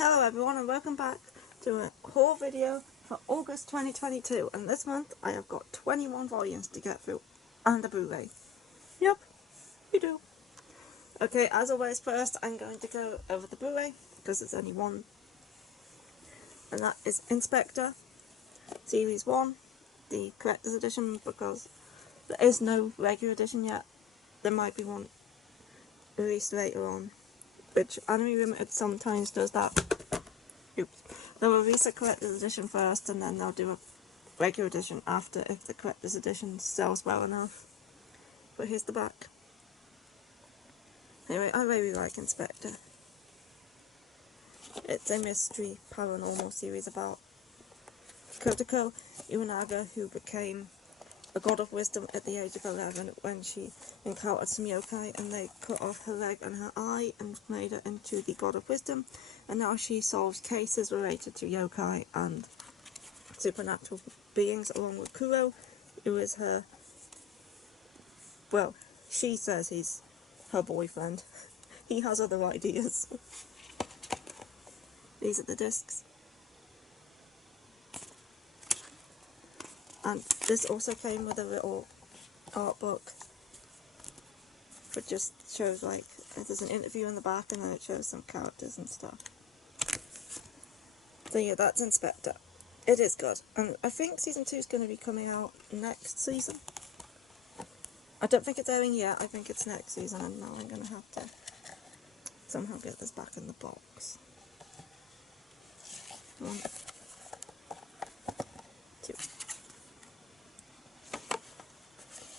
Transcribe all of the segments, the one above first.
Hello everyone and welcome back to a haul video for August 2022, and this month I have got 21 volumes to get through and a Blu-ray. Yep, you do. Okay, as always, first I'm going to go over the Blu-ray because there's only one, and that is Inspector Series 1, the Collector's Edition, because there is no regular edition yet. There might be one released later on, which Anime Limited sometimes does that. Oops. They'll release a collector's edition first and then they'll do a regular edition after if the collector's edition sells well enough. But here's the back. Anyway, I really like Inspector. It's a mystery paranormal series about Kotoko Iwanaga, who became a god of wisdom at the age of 11 when she encountered some yokai and they cut off her leg and her eye and made her into the god of wisdom, and now she solves cases related to yokai and supernatural beings along with Kuro, who is her, well, she says he's her boyfriend. He has other ideas. These are the discs. And this also came with a little art book, which just shows, like, there's an interview in the back and then it shows some characters and stuff. So yeah, that's Inspector. It is good, and I think season 2 is going to be coming out next season. I don't think it's airing yet, I think it's next season, and now I'm going to have to somehow get this back in the box. 1, 2.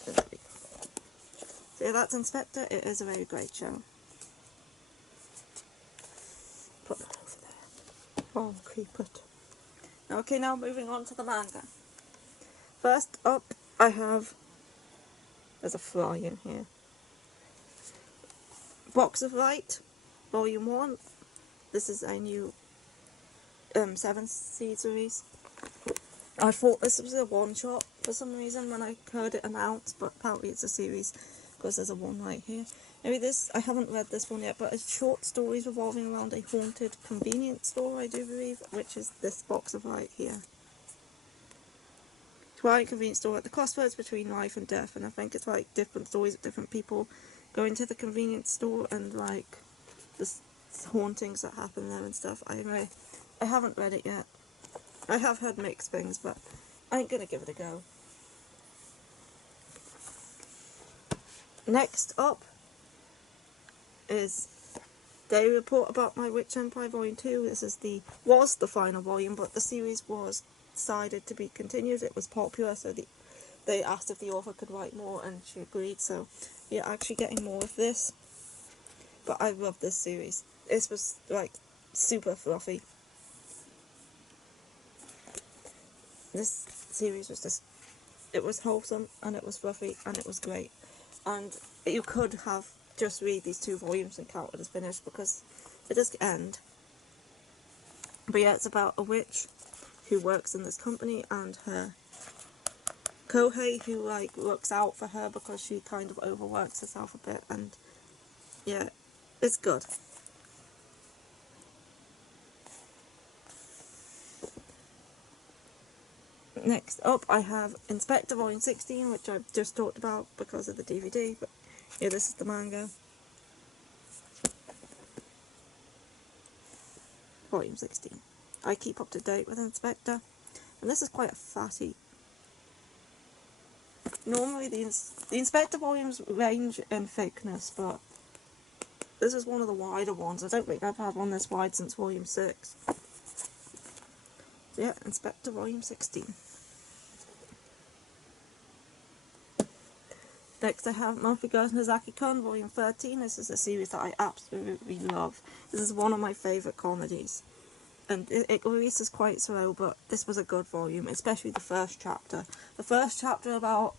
There we go. So yeah, that's Inspector. It is a very great show. Put that over there. Oh, keep it. Okay, now moving on to the manga. First up, I have, there's a fly in here, Box of Light, Volume 1. This is a new 7 series. I thought this was a one-shot for some reason when I heard it announced, but apparently it's a series because there's a one right here. Maybe this, I haven't read this one yet, but it's short stories revolving around a haunted convenience store, I do believe, which is this Box of Light here. Twilight convenience store at the crossroads between life and death, and I think it's like different stories of different people going to the convenience store and like the hauntings that happen there and stuff. I haven't read it yet. I have heard mixed things, but I ain't gonna give it a go. Next up is Daily Report About My Witch Empire Volume 2. This is was the final volume, but the series was decided to be continued. It was popular, so they asked if the author could write more, and she agreed, so you're actually getting more of this. But I love this series. This was, like, super fluffy. This series was just, it was wholesome, and it was fluffy, and it was great. And you could have just read these 2 volumes and count it as finished, because it does end. But yeah, it's about a witch who works in this company and her Kohei who like looks out for her because she kind of overworks herself a bit, and yeah, it's good. Next up I have Inspector Volume 16, which I've just talked about because of the DVD, but yeah, this is the manga. Volume 16. I keep up to date with Inspector, and this is quite a fatty. Normally the Inspector volumes range in thickness, but this is one of the wider ones. I don't think I've had one this wide since Volume 6. So yeah, Inspector Volume 16. Next I have Monthly Girls Nozaki Convoy Volume 13. This is a series that I absolutely love. This is one of my favourite comedies. And it releases quite slow, but this was a good volume, especially the first chapter. The first chapter about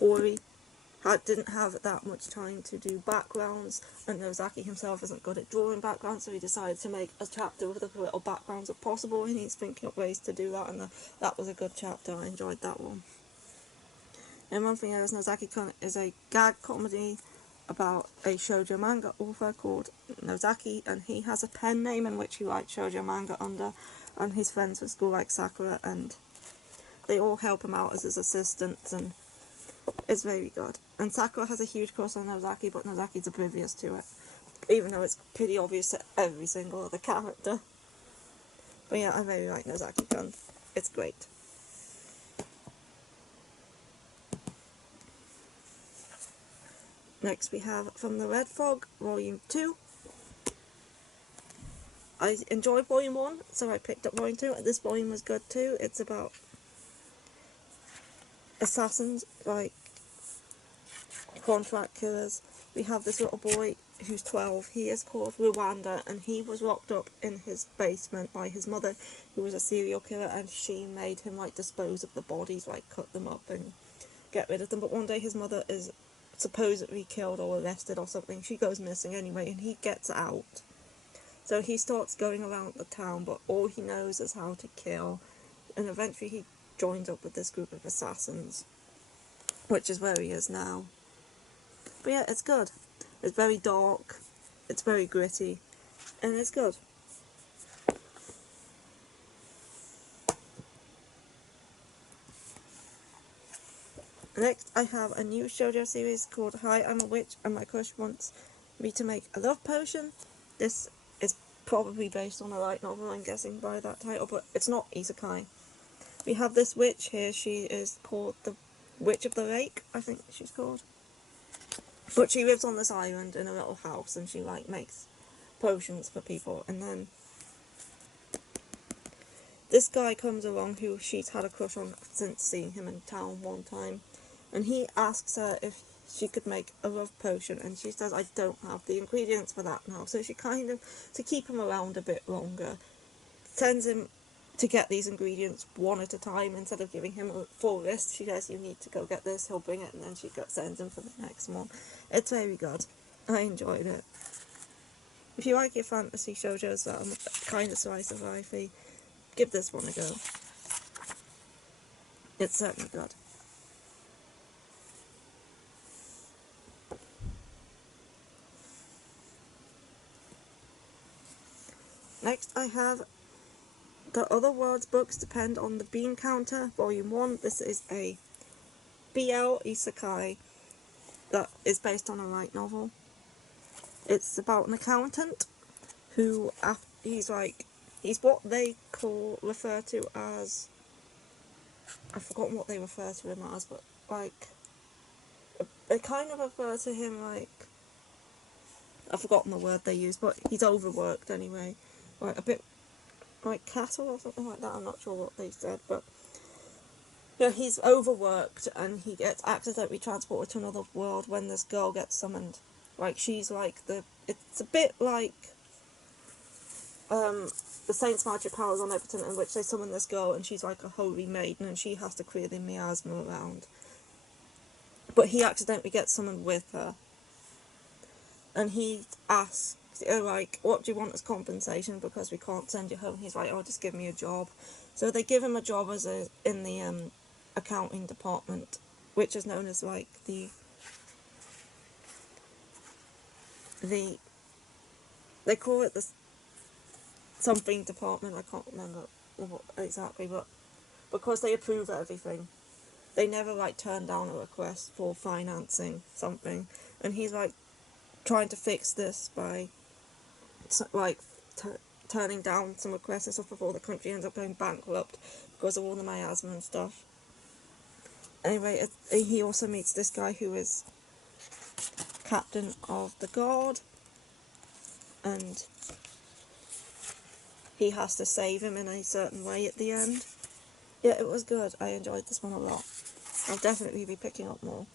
Ori didn't have that much time to do backgrounds, and Nozaki himself isn't good at drawing backgrounds, so he decided to make a chapter with as little backgrounds as possible, and he's thinking of ways to do that, and that was a good chapter. I enjoyed that one. And Monthly Girls Nozaki Kun is a gag comedy about a shoujo manga author called Nozaki, and he has a pen name in which he writes shoujo manga under, and he's friends with school like Sakura, and they all help him out as his assistants, and it's very good. And Sakura has a huge crush on Nozaki, but Nozaki's oblivious to it, even though it's pretty obvious to every single other character. But yeah, I very like Nozaki-kun. It's great. Next we have From the Red Fog, Volume 2. I enjoyed Volume 1, so I picked up Volume 2, and this volume was good too. It's about assassins, like contract killers. We have this little boy who's 12. He is called Rwanda, and he was locked up in his basement by his mother, who was a serial killer, and she made him like dispose of the bodies, like cut them up and get rid of them. But one day his mother is supposedly killed or arrested or something. She goes missing anyway, and he gets out. So he starts going around the town, but all he knows is how to kill, and eventually he joins up with this group of assassins, which is where he is now. But yeah, it's good. It's very dark, it's very gritty, and it's good. Next, I have a new shoujo series called Hi, I'm a Witch and My Crush Wants Me to Make a Love Potion. This is probably based on a light novel, I'm guessing by that title, but it's not isekai. We have this witch here, she is called the Witch of the Lake, I think she's called. But she lives on this island in a little house, and she like makes potions for people, and then this guy comes along who she's had a crush on since seeing him in town one time, and he asks her if she could make a love potion, and she says, I don't have the ingredients for that now. So she kind of, to keep him around a bit longer, sends him to get these ingredients one at a time. Instead of giving him a full list, she says, you need to go get this, he'll bring it, and then she sends him for the next one. It's very good. I enjoyed it. If you like your fantasy shoujos that are kind of slice of life-y, give this one a go. It's certainly good. Next I have The Other World's Books Depend on the Bean Counter, Volume 1. This is a BL isekai that is based on a light novel. It's about an accountant who, he's what they refer to as, I've forgotten what they refer to him as, but like, they kind of refer to him like, I've forgotten the word they use, but he's overworked anyway. Like a bit like cattle or something like that, I'm not sure what they said, but yeah, he's overworked and he gets accidentally transported to another world when this girl gets summoned. Like, she's like it's a bit like the Saint's Magic Powers Omnipotent, in which they summon this girl and she's like a holy maiden and she has to clear the miasma around. But he accidentally gets summoned with her. And he asks, like, what do you want as compensation because we can't send you home? He's like, oh, just give me a job. So they give him a job in the accounting department, which is known as like they call it the something department, I can't remember what exactly, but because they approve everything, they never like turn down a request for financing something, and he's like trying to fix this by like turning down some requests and stuff before the country ends up going bankrupt because of all the miasma and stuff. Anyway, he also meets this guy who is captain of the guard, and he has to save him in a certain way at the end. Yeah, it was good. I enjoyed this one a lot. I'll definitely be picking up more.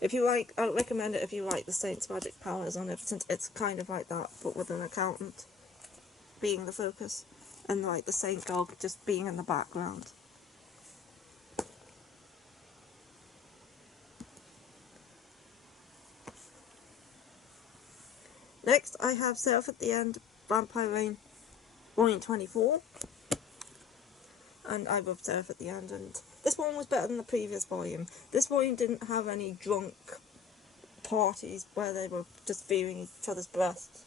If you like, I would recommend it if you like the Saint's Magic Powers Omnipotent. It's kind of like that, but with an accountant being the focus, and like the Saint Dog just being in the background. Next, I have Seraph at the End, Vampire Reign, Volume 24. And I love Seraph at the End, and this one was better than the previous volume. This volume didn't have any drunk parties where they were just viewing each other's breasts,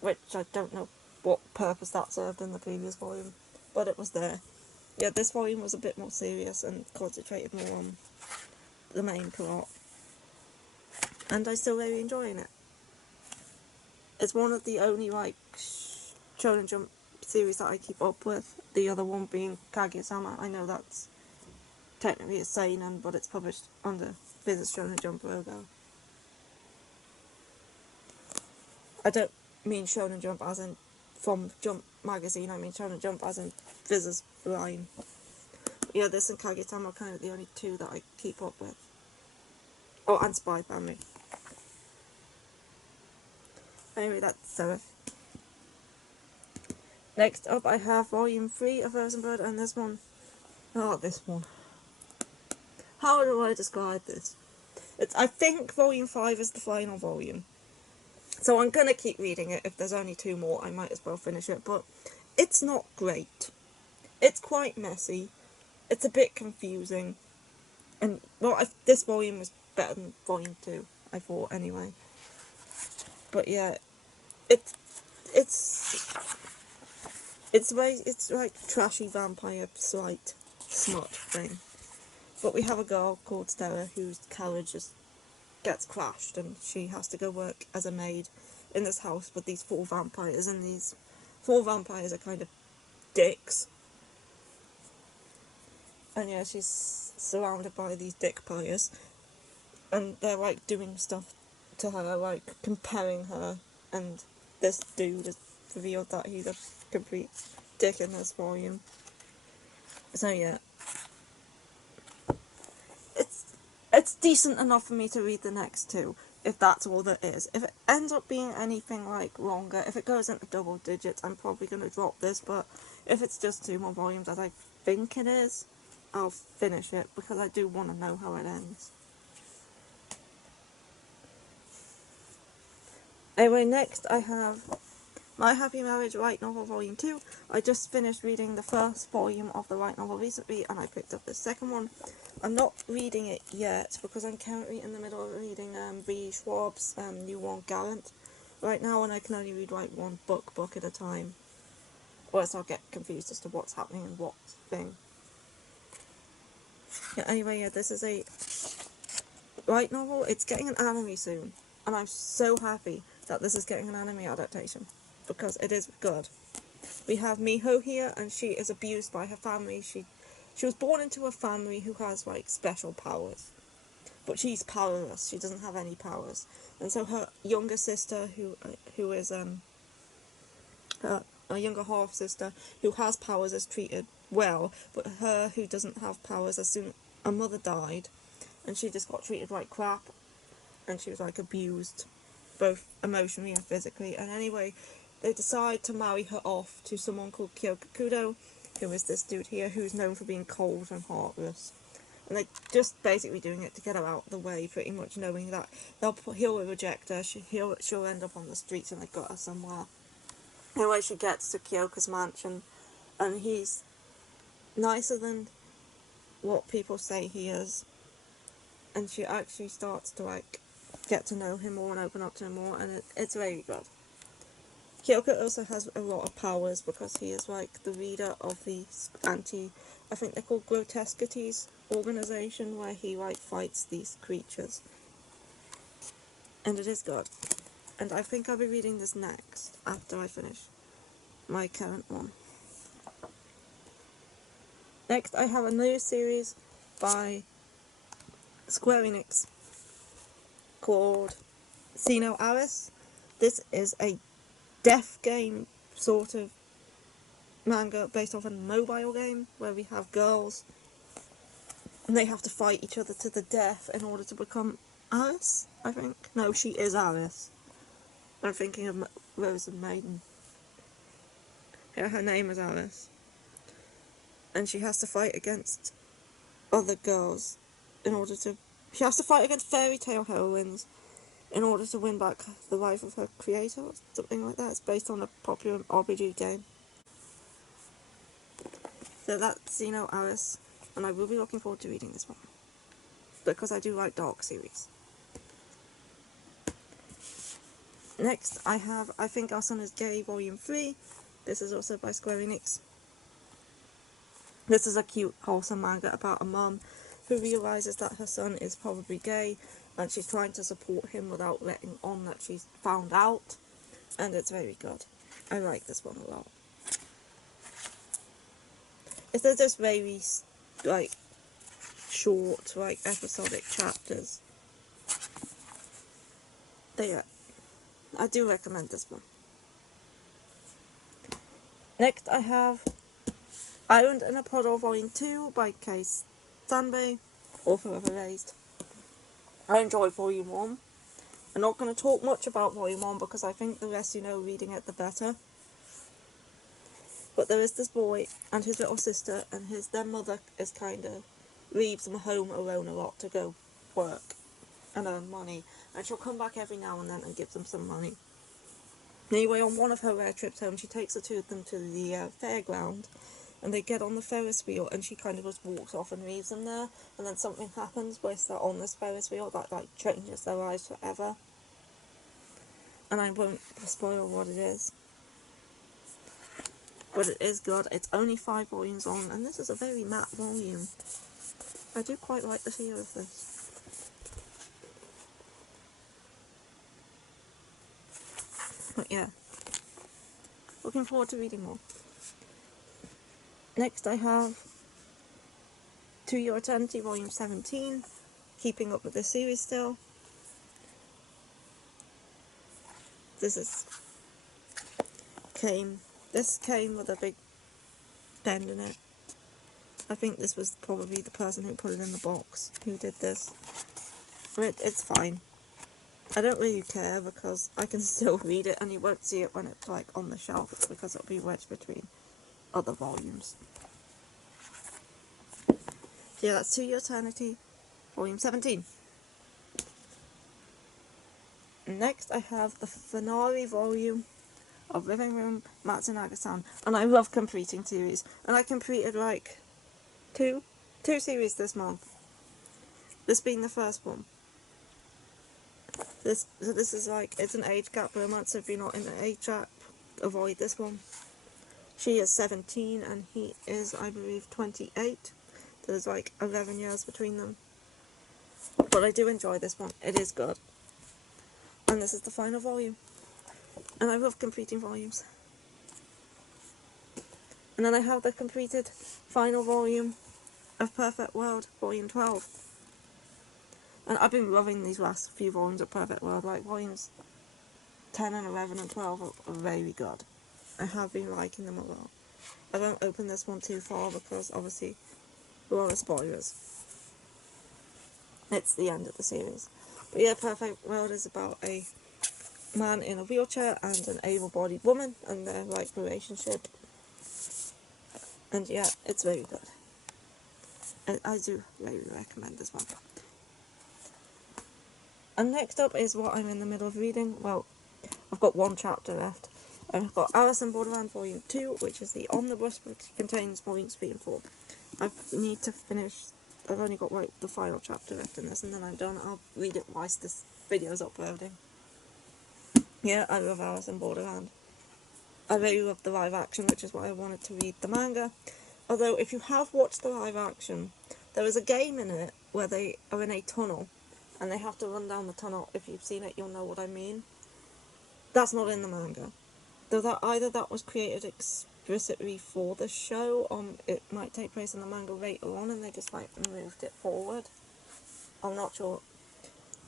which I don't know what purpose that served in the previous volume, but it was there. Yeah, this volume was a bit more serious and concentrated more on the main plot, and I'm still really enjoying it. It's one of the only like Shonen Jump series that I keep up with, the other one being Kaguya-sama. I know that's technically a seinen, but it's published under Viz Shonen Jump logo. I don't mean Shonen Jump as in from Jump magazine, I mean Shonen Jump as in Viz's line. Yeah, this and Kaguya-sama are kind of the only two that I keep up with. Oh, and Spy Family. Anyway, that's Seraph. Next up I have Volume 3 of Rosenbird, and this one. Oh, this one. How do I describe this? I think Volume 5 is the final volume. So I'm going to keep reading it. If there's only 2 more, I might as well finish it. But it's not great. It's quite messy. It's a bit confusing. And, well, this volume was better than Volume 2, I thought, anyway. But yeah, it's like trashy vampire slight smut thing. But we have a girl called Stella whose carriage just gets crashed, and she has to go work as a maid in this house with these 4 vampires, and these 4 vampires are kind of dicks. And yeah, she's surrounded by these dick players, and they're like doing stuff to her, like comparing her, and this dude has revealed that he's a complete dick in this volume. So yeah, it's decent enough for me to read the next 2, if that's all there is. If it ends up being anything like longer, if it goes into double digits, I'm probably going to drop this, but if it's just 2 more volumes, as I think it is, I'll finish it, because I do want to know how it ends. Anyway, next I have My Happy Marriage Light Novel Volume 2. I just finished reading the first volume of the light novel recently, and I picked up the second one. I'm not reading it yet, because I'm currently in the middle of reading V. Schwab's new one, Gallant, right now, and I can only read like one book at a time, or else I'll get confused as to what's happening and what thing. Yeah, anyway, yeah, this is a light novel. It's getting an anime soon, and I'm so happy that this is getting an anime adaptation, because it is good. We have Miho here, and she is abused by her family. She was born into a family who has like special powers, but she's powerless. She doesn't have any powers, and so her younger sister, who is a younger half sister who has powers, is treated well, but her who doesn't have powers, as soon her mother died, and she just got treated like crap, and she was like abused, both emotionally and physically. And anyway, they decide to marry her off to someone called Kyokakudo, who is this dude here who's known for being cold and heartless. And they're just basically doing it to get her out of the way, pretty much knowing that he'll reject her, she'll end up on the streets, and they've got her somewhere. Anyway, she gets to Kyoka's mansion, and he's nicer than what people say he is. And she actually starts to like get to know him more and open up to him more, and it's very good. Kyoka also has a lot of powers, because he is like the leader of the I think they're called Grotesquities organization, where he like fights these creatures. And it is good. And I think I'll be reading this next, after I finish my current one. Next I have a new series by Square Enix called Zeno Alice. This is a death game sort of manga based off a mobile game, where we have girls and they have to fight each other to the death in order to become Alice, I think. No, she is Alice. I'm thinking of Rose and Maiden. Yeah, her name is Alice. And she has to fight against other girls in order to... She has to fight against fairy tale heroines in order to win back the life of her creator, or something like that. It's based on a popular RPG game. So that's Zeno Alice, and I will be looking forward to reading this one, because I do like dark series. Next I have I Think Our Son is Gay Volume 3. This is also by Square Enix. This is a cute, wholesome manga about a mum who realises that her son is probably gay and she's trying to support him without letting on that she's found out, and it's very good. I like this one a lot. It's just very, like, short, like, episodic chapters. I do recommend this one. Next I have Island in a Puddle Volume 2 by Case Sanbei, author of Erased. I enjoyed Volume 1. I'm not going to talk much about Volume 1 because I think the less you know reading it, the better. But there is this boy and his little sister, and their mother is kind of leaves them home alone a lot to go work and earn money. And she'll come back every now and then and give them some money. Anyway, on one of her rare trips home, she takes the two of them to the fairground, and they get on the Ferris wheel, and she kind of just walks off and leaves them there, and then something happens whilst they're on this Ferris wheel that, like, changes their lives forever. And I won't spoil what it is. But it is good. It's only 5 volumes long, and this is a very matte volume. I do quite like the feel of this. But yeah, looking forward to reading more. Next I have To Your Eternity Volume 17, keeping up with the series still. This came with a big bend in it. I think this was probably the person who put it in the box who did this. But it's fine. I don't really care because I can still read it, and you won't see it when it's, like, on the shelf because it'll be wedged between other volumes. So yeah, that's To Your Eternity Volume 17. Next I have the finale volume of Living Room Matsunaga-san, and I love completing series, and I completed like two series this month, this being the first one. This is like, it's an age gap romance, so if you're not in an age gap, avoid this one. She is 17 and he is, I believe, 28. There's like 11 years between them. But I do enjoy this one, it is good. And this is the final volume. And I love completing volumes. And then I have the completed final volume of Perfect World, Volume 12. And I've been loving these last few volumes of Perfect World, like volumes 10 and 11 and 12 are very good. I have been liking them a lot. I won't open this one too far because obviously a lot of spoilers. It's the end of the series. But yeah, Perfect World is about a man in a wheelchair and an able-bodied woman and their like relationship. And yeah, it's very good. And I do really recommend this one. And next up is what I'm in the middle of reading. Well, I've got one chapter left. I've got Alice in Borderland Volume 2, which is the omnibus, which contains volumes 3 and 4. I need to finish, I've only got like the final chapter left in this, and then I'm done. I'll read it whilst this video's uploading. Yeah, I love Alice in Borderland. I really love the live action, which is why I wanted to read the manga. Although, if you have watched the live action, there is a game in it where they are in a tunnel, and they have to run down the tunnel. If you've seen it, you'll know what I mean. That's not in the manga. Though either that was created explicitly for the show, it might take place in the manga later on, and they just like moved it forward. I'm not sure.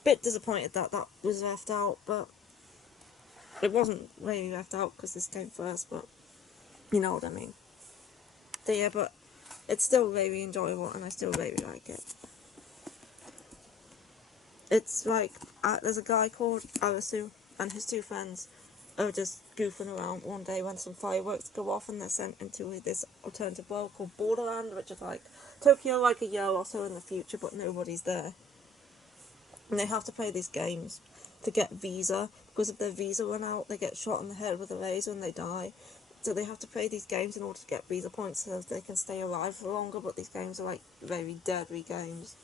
Bit disappointed that that was left out, but it wasn't really left out because this came first, but you know what I mean. So yeah, but it's still very enjoyable, and I still really like it. It's like, there's a guy called Arisu, and his two friends are just goofing around one day when some fireworks go off, and they're sent into this alternative world called Borderland, which is like Tokyo, like a year or so in the future, but nobody's there. And they have to play these games to get visa, because if their visa run out, they get shot in the head with a laser and they die. So they have to play these games in order to get visa points so they can stay alive for longer, but these games are like very deadly games.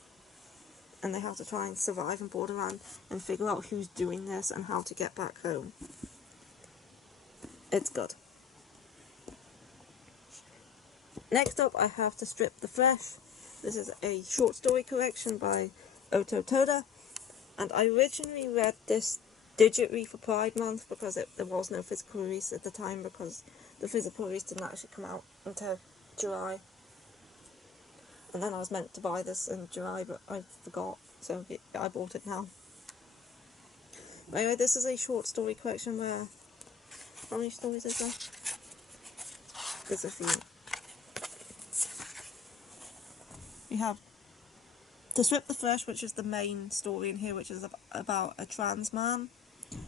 and they have to try and survive in Borderland and figure out who's doing this and how to get back home. It's good. Next up, I have To Strip the Flesh. This is a short story collection by Oto Toda, and I originally read this digitally for Pride Month because there was no physical release at the time, because the physical release didn't actually come out until July. And then I was meant to buy this in July, but I forgot, so I bought it now. But anyway, this is a short story collection where... How many stories is there? There's a few. We have To Strip the Flesh, which is the main story in here, which is about a trans man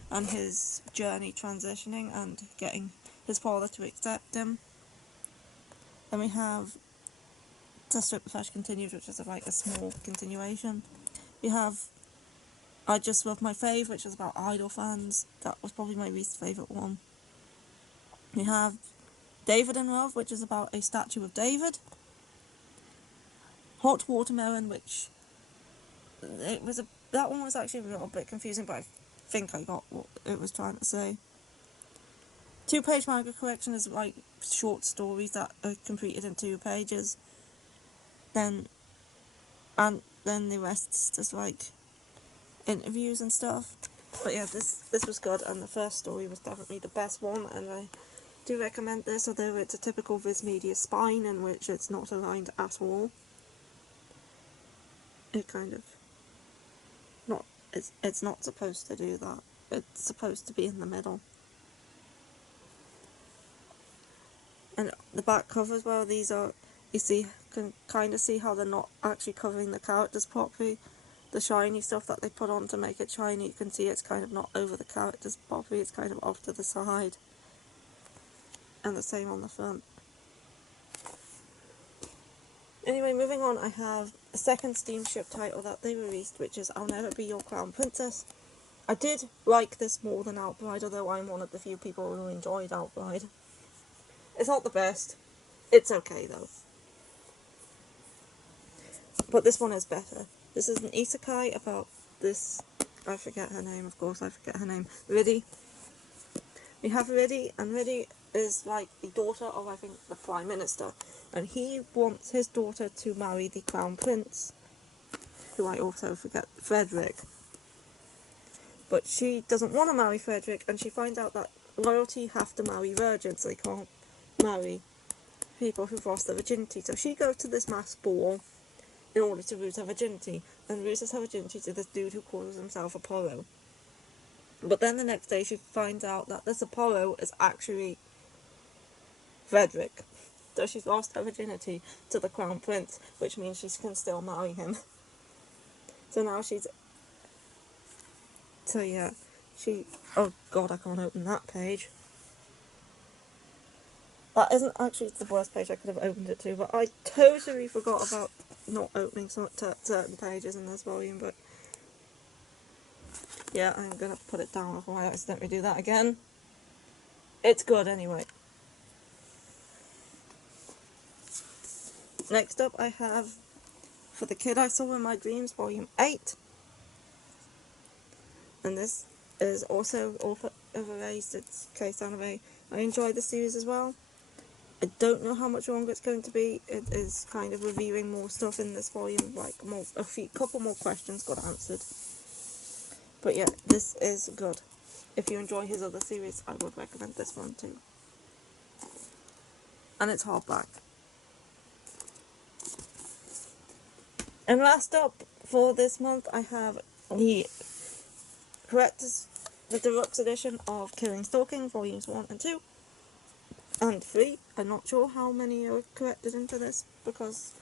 and his journey transitioning and getting his father to accept him. Then we have To Strip the Flesh Continued, which is like a small continuation. We have I Just Love My Fave, which is about Idol fans. That was probably my least favourite one. We have David in Love, which is about a statue of David. Hot Watermelon, which that one was actually a little bit confusing, but I think I got what it was trying to say. 2-page manga collection is like short stories that are completed in 2 pages. And then the rest's just like interviews and stuff. But yeah, this was good, and the first story was definitely the best one, and I do recommend this, although it's a typical Viz Media spine in which it's not aligned at all. It kind of it's not supposed to do that. It's supposed to be in the middle. And the back covers, well, these are, can kind of see how they're not actually covering the characters properly. The shiny stuff that they put on to make it shiny, you can see it's kind of not over the characters properly, it's kind of off to the side. And the same on the front. Anyway, moving on, I have a second steamship title that they released, which is I'll Never Be Your Crown Princess. I did like this more than Outbride, although I'm one of the few people who enjoyed Outbride. It's not the best. It's okay, though. But this one is better. This is an isekai about this... I forget her name, of course, I forget her name. Riddy. We have Riddy, and Riddy is like the daughter of, I think, the Prime Minister. And he wants his daughter to marry the Crown Prince, who I also forget, Frederick. But she doesn't want to marry Frederick, and she finds out that royalty have to marry virgins. They can't marry people who've lost their virginity. So she goes to this mass ball in order to lose her virginity, and loses her virginity to this dude who calls himself Apollo. But then the next day she finds out that this Apollo is actually Frederick. So she's lost her virginity to the Crown Prince, which means she can still marry him. So now she's... So yeah, oh god, I can't open that page. That isn't actually the worst page I could have opened it to, but I totally forgot about not opening certain pages in this volume, but... Yeah, I'm gonna put it down before I accidentally do that again. It's good anyway. Next up I have For the Kid I Saw in My Dreams, Volume 8. And this is also overrated, it's case anime. I enjoyed the series as well. I don't know how much longer it's going to be. It is kind of reviewing more stuff in this volume, like couple more questions got answered. But yeah, this is good. If you enjoy his other series, I would recommend this one too. And it's hardback. And last up for this month, I have the deluxe edition of Killing Stalking, Volumes 1 and 2. And 3. I'm not sure how many are corrected into this, because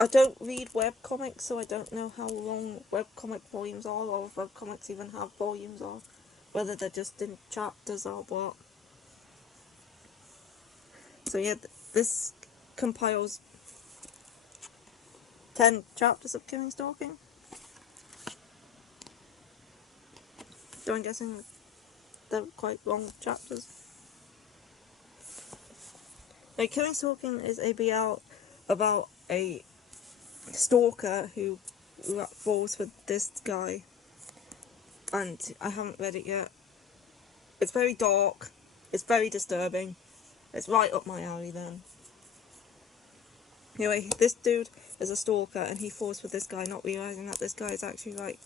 I don't read webcomics, so I don't know how long webcomic volumes are, or if webcomics even have volumes, or whether they're just in chapters or what. So yeah, this compiles 10 chapters of Killing Stalking. So I'm guessing they're quite long chapters. Now, Killing Stalking is a BL about a stalker who that falls for this guy, and I haven't read it yet. It's very dark, it's very disturbing, it's right up my alley then. Anyway, this dude is a stalker and he falls for this guy, not realising that this guy is actually like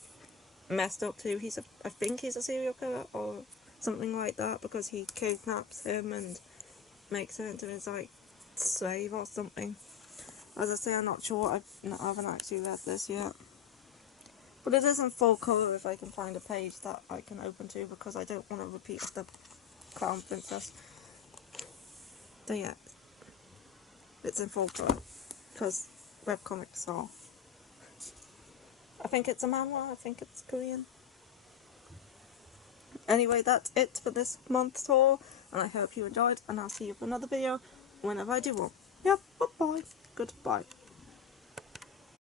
messed up too. I think he's a serial killer or something like that, because he kidnaps him and makes her into his like slave or something. As I say, I'm not sure. I haven't actually read this yet, but it is in full colour if I can find a page that I can open to, because I don't want to repeat the Clown Princess. So yeah, it's in full colour because webcomics are. I think it's a manhwa. I think it's Korean. Anyway, that's it for this month's haul, and I hope you enjoyed, and I'll see you for another video whenever I do one. Yep, bye-bye. Goodbye.